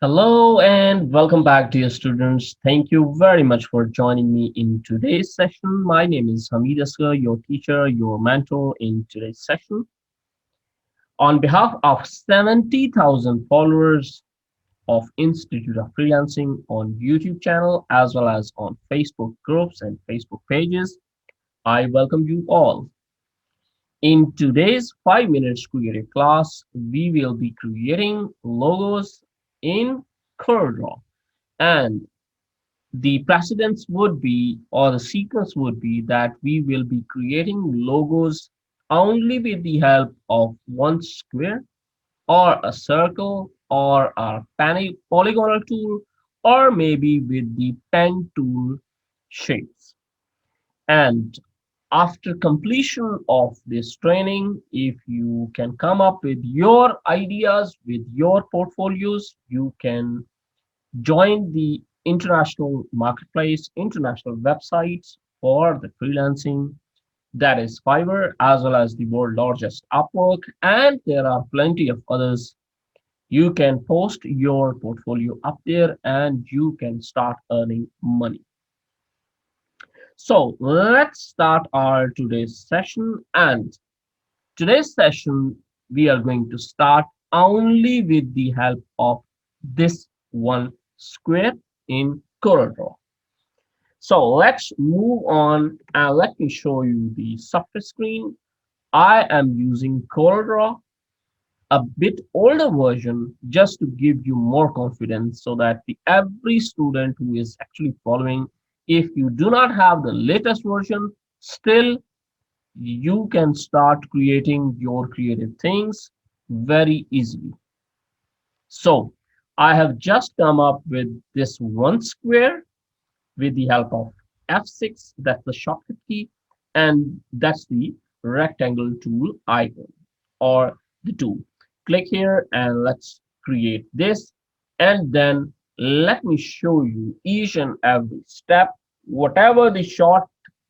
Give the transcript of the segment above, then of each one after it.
Hello and welcome back, dear students. Thank you very much for joining me in today's session. My name is Hameed Asghar, your teacher, your mentor in today's session. On behalf of 70,000 followers of Institute of Freelancing on YouTube channel as well as on Facebook groups and Facebook pages, I welcome you all. In today's 5 minutes creative class, we will be creating logos in CorelDRAW. And the precedence would be, or the sequence would be, that we will be creating logos only with the help of one square or a circle or a polygonal tool or maybe with the pen tool shapes. And after completion of this training, if you can come up with your ideas, with your portfolios, you can join the international marketplace, international websites for the freelancing, that is Fiverr, as well as the world largest Upwork, and there are plenty of others. You can post your portfolio up there and you can start earning money. So let's start our today's session. And today's session, we are going to start only with the help of this one square in CorelDRAW. So let's move on and let me show you the software screen. I am using CorelDRAW, a bit older version, just to give you more confidence so that every student who is actually following, if you do not have the latest version, still you can start creating your creative things very easily. So I have just come up with this one square with the help of F6, that's the shortcut key, and that's the rectangle tool icon or the tool. Click here and let's create this. And then let me show you each and every step. Whatever the short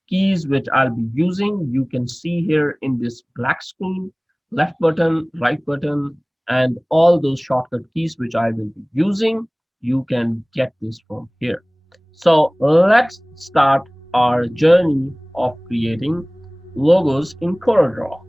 keys which I'll be using, you can see here in this black screen, left button, right button, and all those shortcut keys which I will be using, you can get this from here. So let's start our journey of creating logos in CorelDRAW.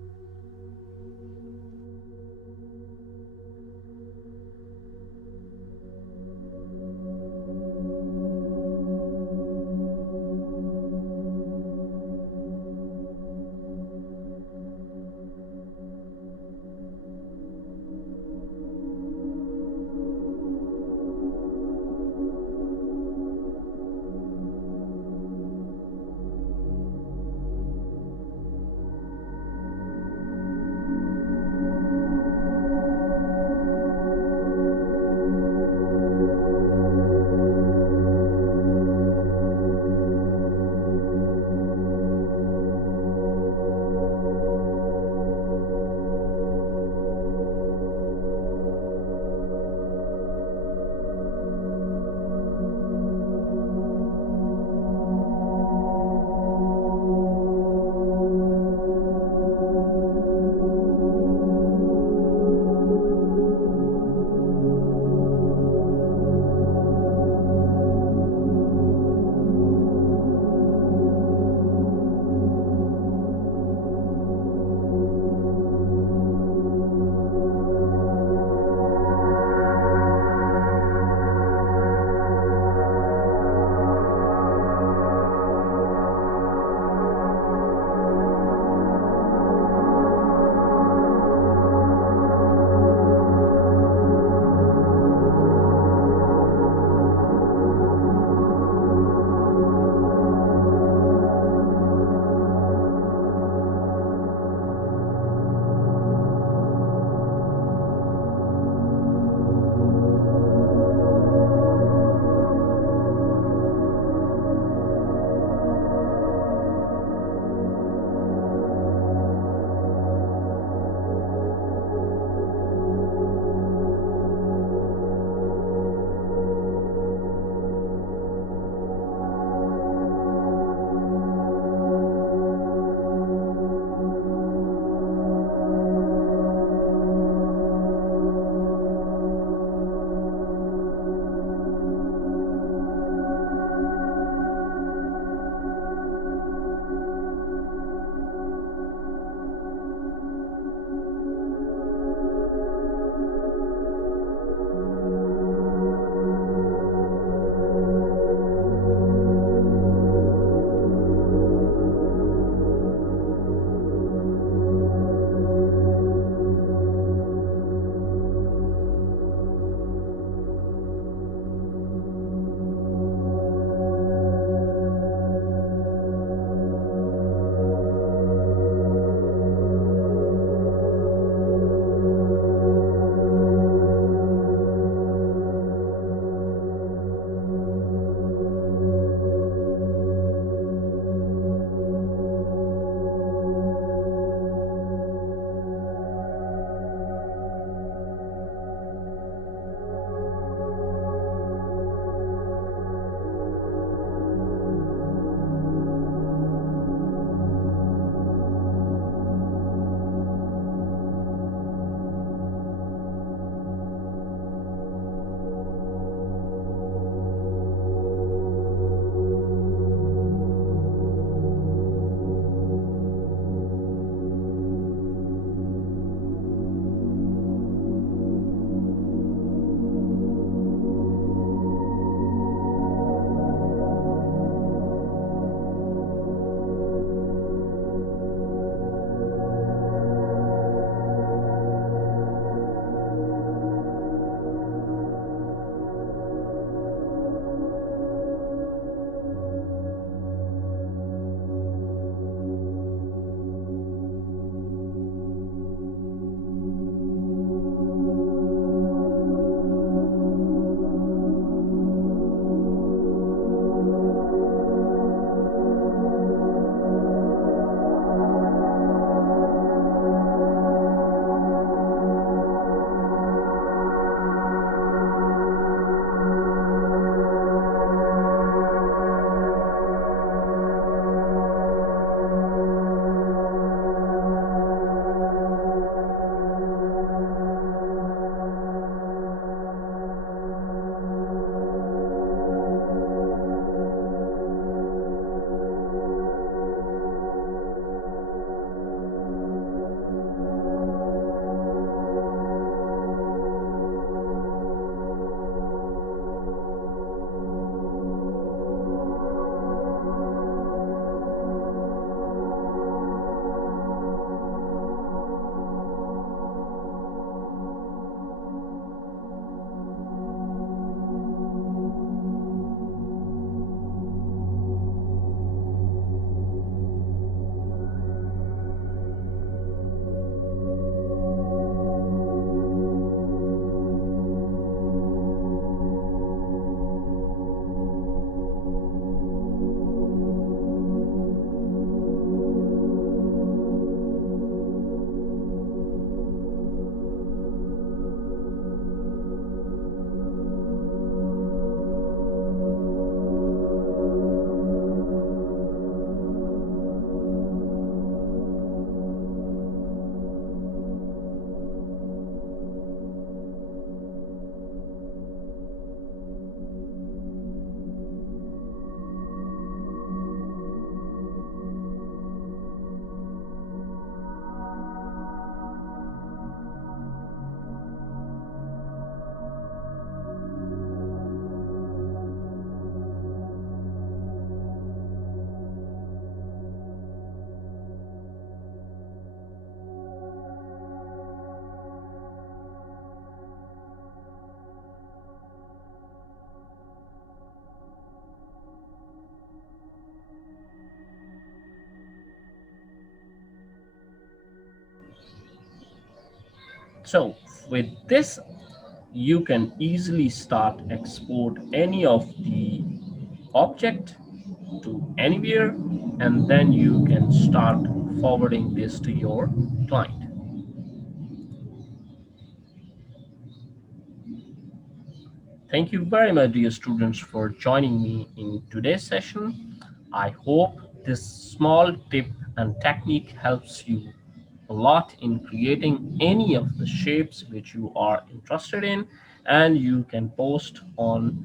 So with this, you can easily start export any of the object to anywhere, and then you can start forwarding this to your client. Thank you very much, dear students, for joining me in today's session. I hope this small tip and technique helps you a lot in creating any of the shapes which you are interested in, and you can post on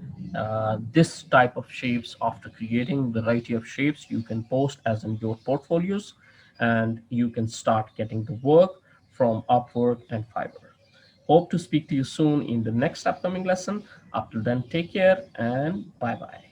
this type of shapes. After creating variety of shapes, you can post as in your portfolios, and you can start getting the work from Upwork and Fiverr. Hope to speak to you soon in the next upcoming lesson. Up till then, take care and bye bye.